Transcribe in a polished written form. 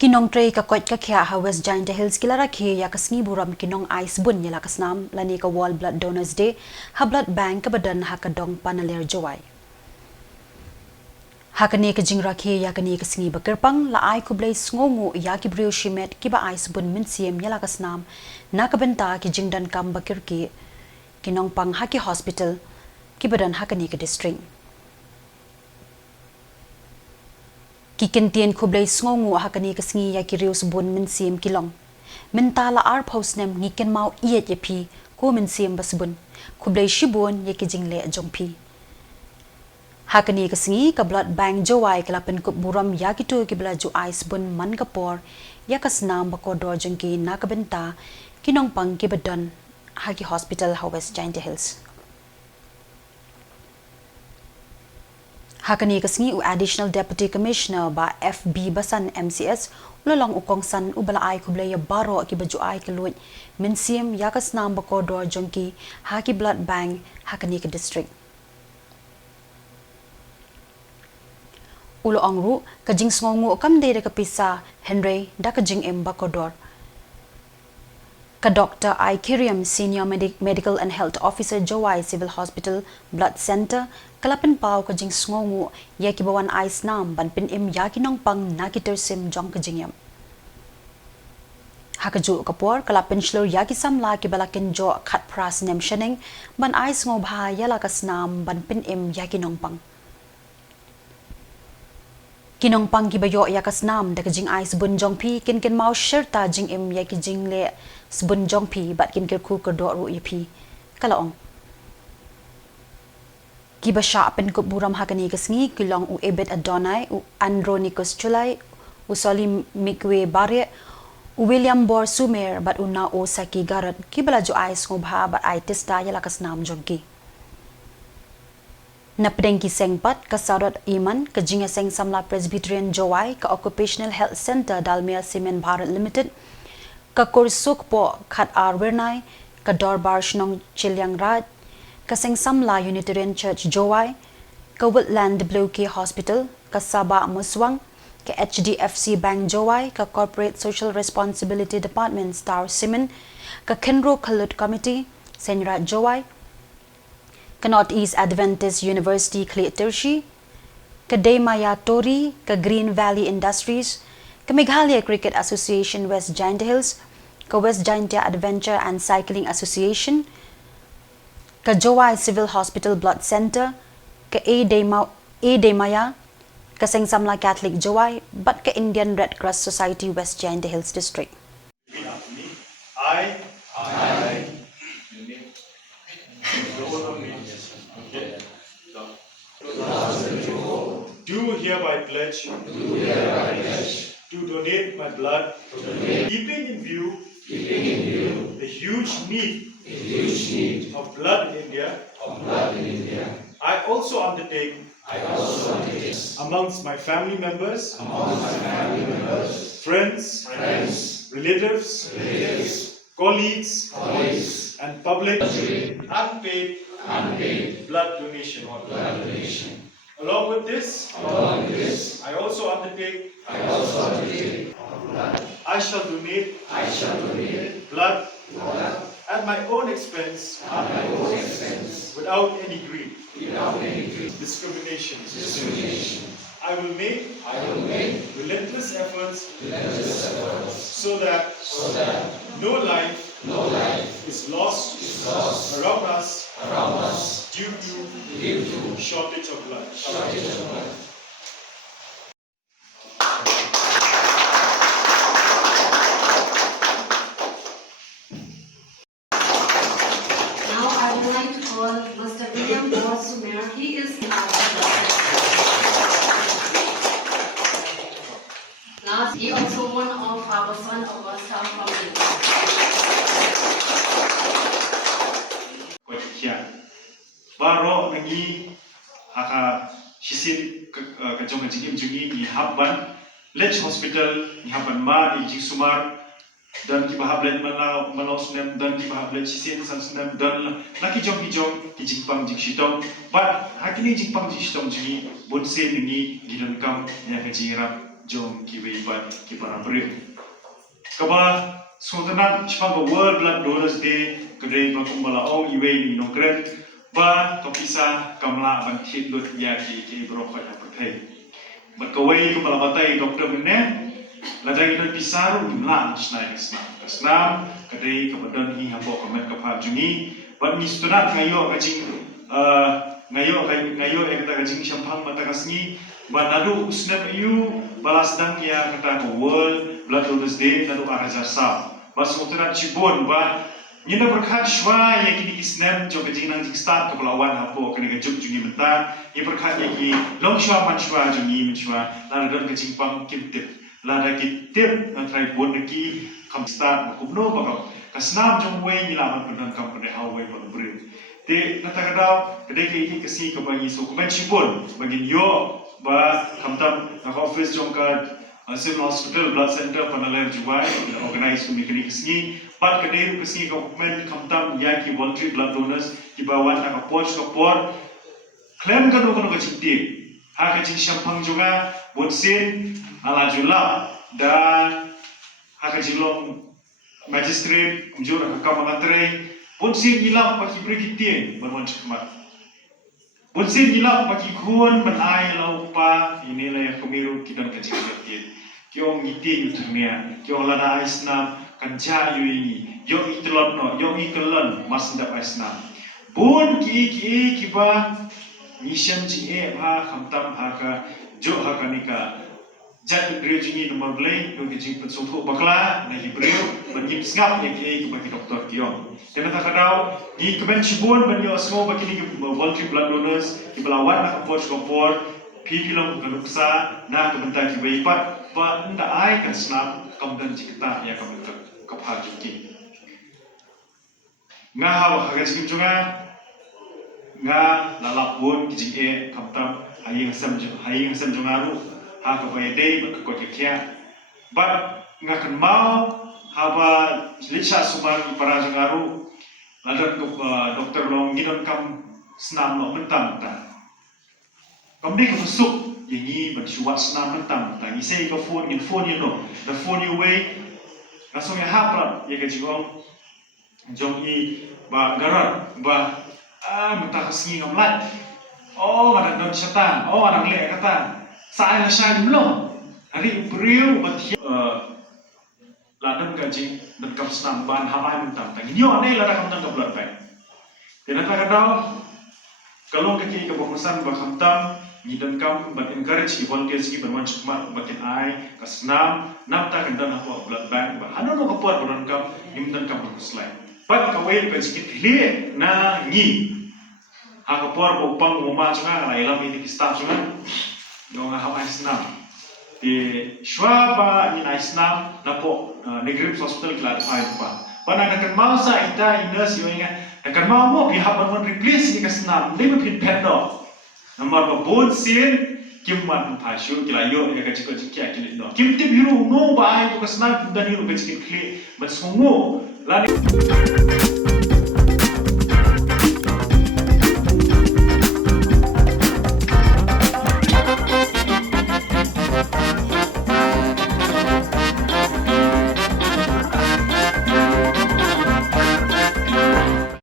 Kinong tray ka koit ka kya ha West Giant Hills kila Rakhe ya kasngi buram kinong ice bun yala kasnam lani ka World Blood Donors Day ha blood bank ka badan ha ka dong panaler Jowai. Ha kani ka jing Rakhe ya kani kasngi bakirpang la ai kublay sngongu ya ki brio shimet ki ba ice bun min siem yala kasnam na ka benta ki jing dan kam bakir ki kinong pang ha ki hospital ki badan ha kani ka district. Kikintien kublay sngongu hakani kasngi ya kirius bun min siem kilong. Mentala ar posnem ngiken mau iet yapi ko min siem basbun. Kublay shibun ya kijingle jongpi. Hakani kasngi ka blood bank Jowai kalapen Khuboram ya kitu kibla ju ice bun man kapor ya kasnam bako dorjengki nakabenta kinong pang kibadan haki hospital ha West Giant Hills. Hakani kasngi u additional deputy commissioner ba FB Basan MCS ulalong ukong san ubala ay kublaya baro ki baju ay kaluit minsiem yakas nam bako dor jongki haki blood bank hakani ka district. Ulo angru kajing sngongu kamde da kapisa Henry da kajing bakodor. Ka Dr. I. Kiriam, Senior Medical and Health Officer Jowai Civil Hospital Blood Center, kalapin pao kajing sngongu yakibawan ice nam banpin yakinong pang nakitersim jong kajingyam. Hakaju kapor kalapin shlur yaki Samla kibalakin jo kat pras nem sheneng ban ice ngo bha yalakas nam banpin yakinong pang. Kinong pang kibayo yakas nam da kajing ice bun jong pi kin mau shirta jing yakijing le sbun jong pi bat kin kirku kerdo ru yapi kalaong kibasha pen Khuboram hakani kasngi kilong u ebet adonai u andronicus chulai u soli mikwe bare u William Bor Sumer bat una o saki garat kibala jo ice ngobha bat ai testa yalakas nam jongki Napdengki sengpat kasarot iman kajinga seng Samla Presbyterian Jowai ka Occupational Health Center Dalmia Cement Bharat Limited ka kursuk po khat arwernai ka dorbar shnong chilyang raj ka seng Samla Unitarian Church Jowai ka Woodland Bloke Hospital ka Saba Muswang ka HDFC Bank Jowai ka Corporate Social Responsibility Department Star Cement ka Kenro Kalut Committee Senra Jowai ka Northeast Adventist University Cleartershi, ka Daymaya Tori, ka Green Valley Industries, ka Meghalaya Cricket Association West Giant Hills, ka West Giant Adventure and Cycling Association, ka Jowai Civil Hospital Blood Center, ka A Daymaya, ka Seng Samla Catholic Jowai, but ka Indian Red Cross Society West Giant Hills District. I do hereby pledge to donate my blood, keeping in view the huge need of blood in India. I also undertake amongst my family members, friends, relatives, colleagues, and public unpaid blood donation. Along with this, I also undertake I shall donate blood at my own expense without any greed, discrimination. I will make relentless efforts so that no life is lost around us due to shortage of blood. Now I would like to call Mr. William Bor Sumer. He is in our Last, he also one of our son of our staff from Baro nagi haka shisin kajong kajing jungi ni habban Lech Hospital ni habban ma ni jing sumar dan ki bahablet malau sunem dan ki bahablet shisin san sunem dan laki jong ki jingpang jing shitong but hakini jingpang jing shitong jungi bonse ni gidan kam ya kajing rap jong kiwi ban kipara beri. Kaba sultanat sepang World Blood Donors Day kedai bakumbala ong iwe ni nongkren ba kapisa kamla ban hitlut ya ki berokok yang pertai. Berkawai kepala batai doktor mene ladai dan pisaru imla snai snam kedai kemudian hi hambo komen kapal jungi ban ni sultanat ngayo kajing ngayo kata kajing syampang mata kasni ban nadu usnam yu balas dang ya kata World Blood Donors Day nadu arajar sa bas sultanat cibon ba Nina berkat shwa yang kini kisnem jom kajing nang jing start kepulauan hapo kena kejuk jungi mentah. Ia berkat yang kini long shwa man shwa jungi men shwa lada don kajing pang kimtip lada kitip antrai bon neki kam start makubno bakal kasnam jom wei nilaman pendan kam pada hawai balbri. Te nata kadau kedai ke kesi ke bagi so komen cibon bagi yo ba kamtam nak office jom ka Civil Hospital Blood Center Panaler Jowai organize kumikini kesini. Pat kedai kesini government kamtam ya ki voluntary blood donors di bawah nak approach kapor claim kan orang kecil ha kecil syampang juga bonsin ala jula dan ha kecil long magistrate jur kamanatre bonsin hilang bagi berkitin berwan cemat bonsin hilang bagi kuan menai laupa inilah yang kemiru kita kecil kecil kiong ngiti yuturnia kiong lana aisnam kanja yuini yo itlon no yo itlon masndap aisnam bun ki ba nisham ji e ha khamtam ha ka jo ha kanika jat grejingi nomor blai no ki pensumpu bakla na hibreu bagi sngap ye ki bagi doktor kiong dan ta kadau ni kemen chibun ban yo smo bagi ni voluntary blood donors ki belawat na kapor kompor pipilong kanuksa na kementak ki baipat ba nda ai kan snap kamdan jikta ya kamdan kapha jiki nga hawa haga jikim junga nga lalapun kijike kamtam haying sam junga ru ha ka bai dei ba ko kya ba nga kan mau haba licha sumar para junga ru ladan doktor long gidan kam snam lo mentam ta kamdi ka suk yangi ban shuwat snam mentam ta isei ka phone you know the phone you way langsung ya hapra ya ka jigong jong i ba garat ba mentah kesini ngamlat oh ada don syaitan oh ada lek kata sai la sai belum hari beriu batia ladam gaji dan kam snam ban hamai mentam ta nyo ne la kam tan ka blood bank dan ta kadau kalau kaki ke bokusan ba kamtam ni dan kam ban encourage volunteers ki ban wan chukmat bakin ai kasnam napta kan dan apa blood bank ba hanu no kapor ban kam nim dan kam slide pat kawai ba sikit le na ni ha kapor bo pang uma chunga la ilam ini staff chunga no nga hamai snam di shwa ba ni na snam na po negrip hospital kla ai pa pana kan mausa ita nurse yo nga kan mau mo pi haban replace ni kasnam le pin pendo Nomor babon sin kimman pasyu kila yo ka chiko chikya kilit no kim tip hiru no bai ko kasna dan hiru ka chikli mas hongo lani